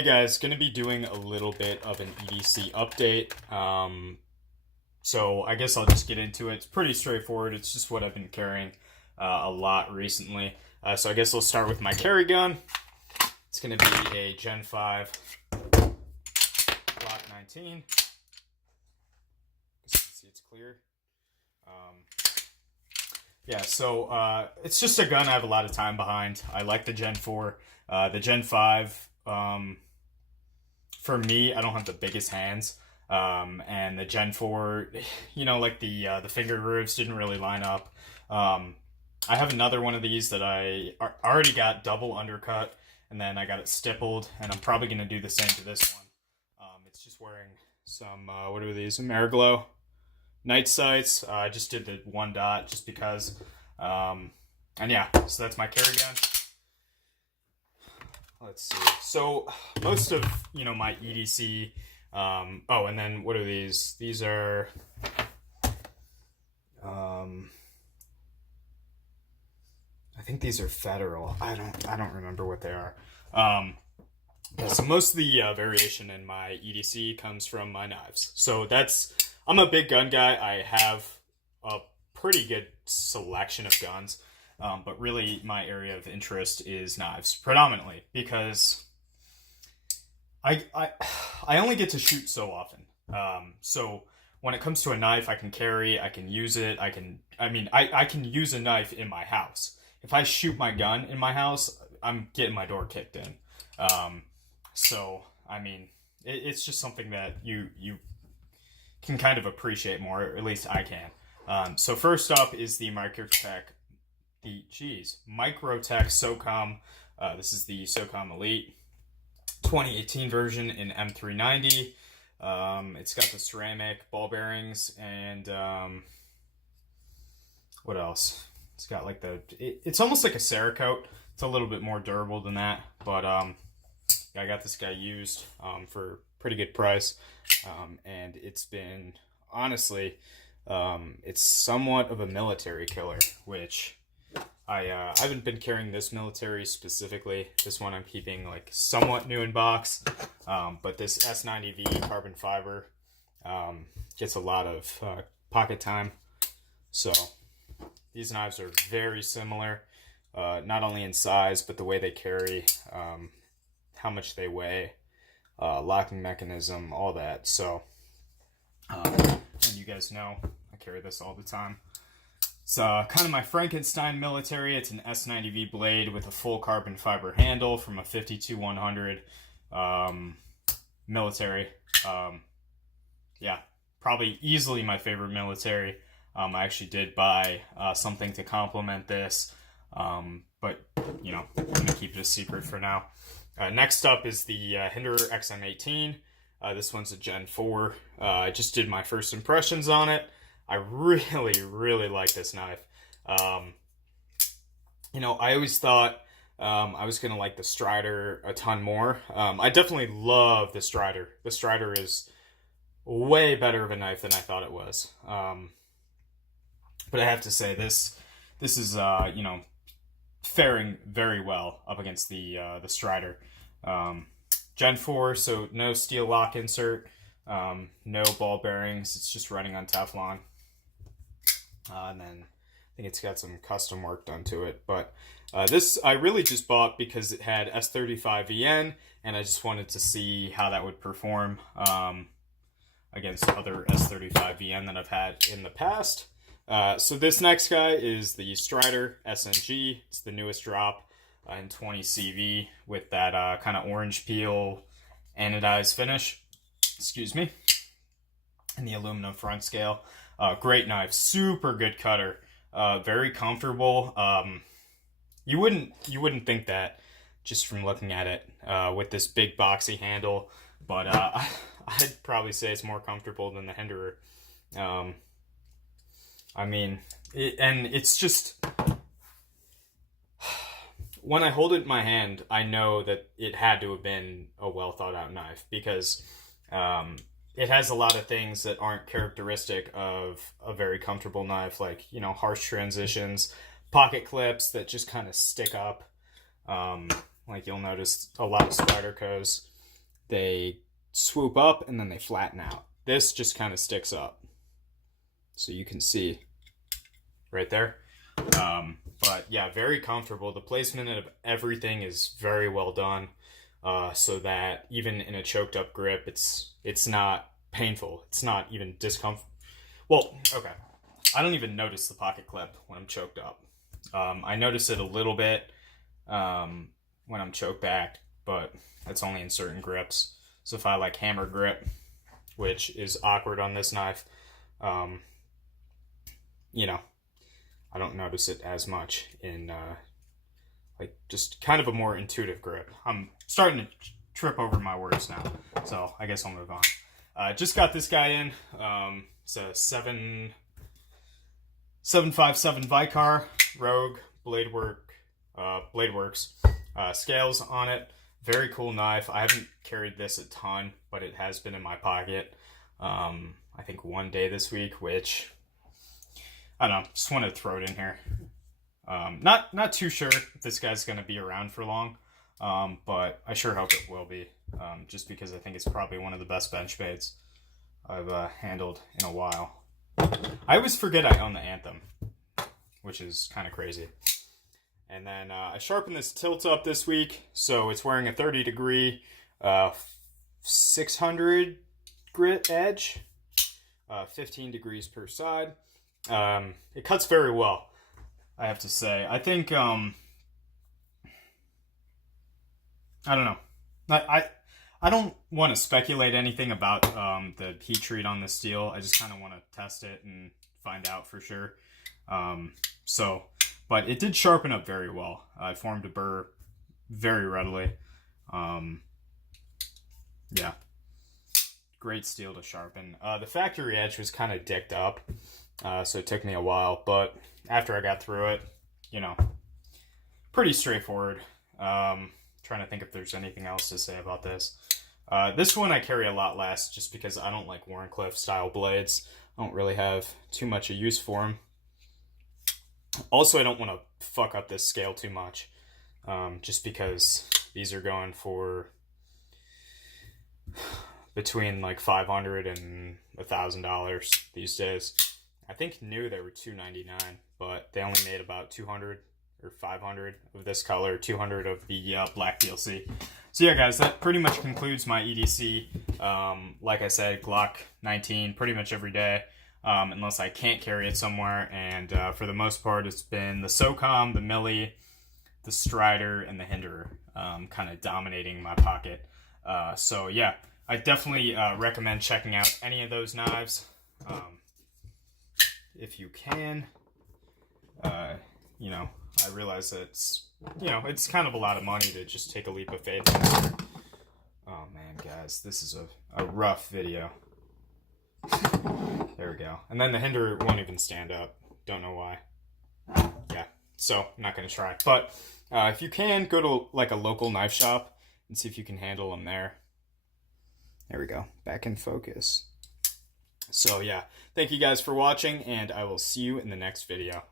Hey guys, going to be doing a little bit of an EDC update. So I guess I'll just get into it. It's pretty straightforward. It's just what I've been carrying a lot recently. So I guess we'll start with my carry gun. It's going to be a Gen 5 Glock 19. See, it's clear. Yeah, so it's just a gun I have a lot of time behind. I like the Gen 4. The Gen 5, for me, I don't have the biggest hands. And the Gen 4, like the finger grooves didn't really line up. I have another one of these that I already got double undercut, and then I got it stippled, and I'm probably going to do the same to this one. It's just wearing some, what are these, Ameriglow night sights. I just did the one dot just because. And yeah, so that's my carry gun. Let's see. So most of my EDC. Oh, and then what are these? These are. I think these are Federal. I don't remember what they are. Yeah, so most of the variation in my EDC comes from my knives. So I'm a big gun guy. I have a pretty good selection of guns. But really, my area of interest is knives, predominantly, because I only get to shoot so often. So when it comes to a knife, I can carry, I can use it, I can use a knife in my house. If I shoot my gun in my house, I'm getting my door kicked in. It's just something that you can kind of appreciate more, or at least I can. So first up is the Microtech SOCOM. This is the SOCOM Elite 2018 version in M390. It's got the ceramic ball bearings and what else? It's got like it's almost like a Cerakote. It's a little bit more durable than that, but yeah, I got this guy used for a pretty good price, and it's been honestly, it's somewhat of a military killer, which I haven't been carrying this military specifically. This one I'm keeping like somewhat new in box, but this S90V carbon fiber gets a lot of pocket time. So these knives are very similar, not only in size, but the way they carry, how much they weigh, locking mechanism, all that. So, and you guys know I carry this all the time. It's kind of my Frankenstein military. It's an S90V blade with a full carbon fiber handle from a 52-100 military. Yeah, probably easily my favorite military. I actually did buy something to complement this, but I'm going to keep it a secret for now. Next up is the Hinderer XM18. This one's a Gen 4. I just did my first impressions on it. I really, really like this knife. I always thought I was going to like the Strider a ton more. I definitely love the Strider. The Strider is way better of a knife than I thought it was. But I have to say, this is, faring very well up against the Strider. Gen 4, so no steel lock insert, no ball bearings. It's just running on Teflon. And then I think it's got some custom work done to it. But this I really just bought because it had S35VN, and I just wanted to see how that would perform against other S35VN that I've had in the past. So this next guy is the Strider SNG. It's the newest drop in 20CV with that kind of orange peel anodized finish. Excuse me. And the aluminum front scale. Great knife, super good cutter, very comfortable. You wouldn't think that just from looking at it with this big boxy handle, but I'd probably say it's more comfortable than the Hinderer. It's just, when I hold it in my hand, I know that it had to have been a well thought out knife, because it has a lot of things that aren't characteristic of a very comfortable knife, like, harsh transitions, pocket clips that just kind of stick up. Like you'll notice a lot of Spydercos. they swoop up and then they flatten out. This just kind of sticks up. So you can see right there. But yeah, very comfortable. The placement of everything is very well done, so that even in a choked up grip, it's not painful. It's not even discomfort. Well, okay. I don't even notice the pocket clip when I'm choked up. I notice it a little bit when I'm choked back, but that's only in certain grips. So if I like hammer grip, which is awkward on this knife, you know, I don't notice it as much in like just kind of a more intuitive grip. I'm starting to trip over my words now, so I guess I'll move on. Just got this guy in. It's a 757 Vicar Rogue Bladeworks scales on it. Very cool knife. I haven't carried this a ton, but it has been in my pocket. I think one day this week, which I don't know. Just want to throw it in here. Not too sure if this guy's going to be around for long, but I sure hope it will be. Just because I think it's probably one of the best bench baits I've handled in a while. I always forget I own the Anthem, which is kind of crazy. And then I sharpened this tilt up this week, so it's wearing a 30 degree 600 grit edge, 15 degrees per side. It cuts very well, I have to say. I think I don't know. I don't want to speculate anything about the heat treat on this steel. I just kind of want to test it and find out for sure. But it did sharpen up very well. I formed a burr very readily. Yeah, great steel to sharpen. The factory edge was kind of dicked up, so it took me a while. But after I got through it, you know, pretty straightforward. Trying to think if there's anything else to say about this. This one I carry a lot less just because I don't like Wharncliffe style blades. I don't really have too much of use for them. Also, I don't want to fuck up this scale too much, just because these are going for between like $500 and $1,000 these days. I think new they were $299, but they only made about 200 or 500 of this color, 200 of the black DLC. So yeah, guys, that pretty much concludes my EDC. Like I said, Glock 19 pretty much every day. Unless I can't carry it somewhere, and for the most part it's been the SOCOM, the Millie, the Strider, and the Hinderer kind of dominating my pocket. So yeah, I definitely recommend checking out any of those knives if you can. You know, I realize that it's kind of a lot of money to just take a leap of faith. Oh man, guys, this is a rough video. There we go. And then the Hinderer won't even stand up. Don't know why. Yeah, so I'm not going to try. But if you can, go to like a local knife shop and see if you can handle them there. There we go. Back in focus. So yeah, thank you guys for watching, and I will see you in the next video.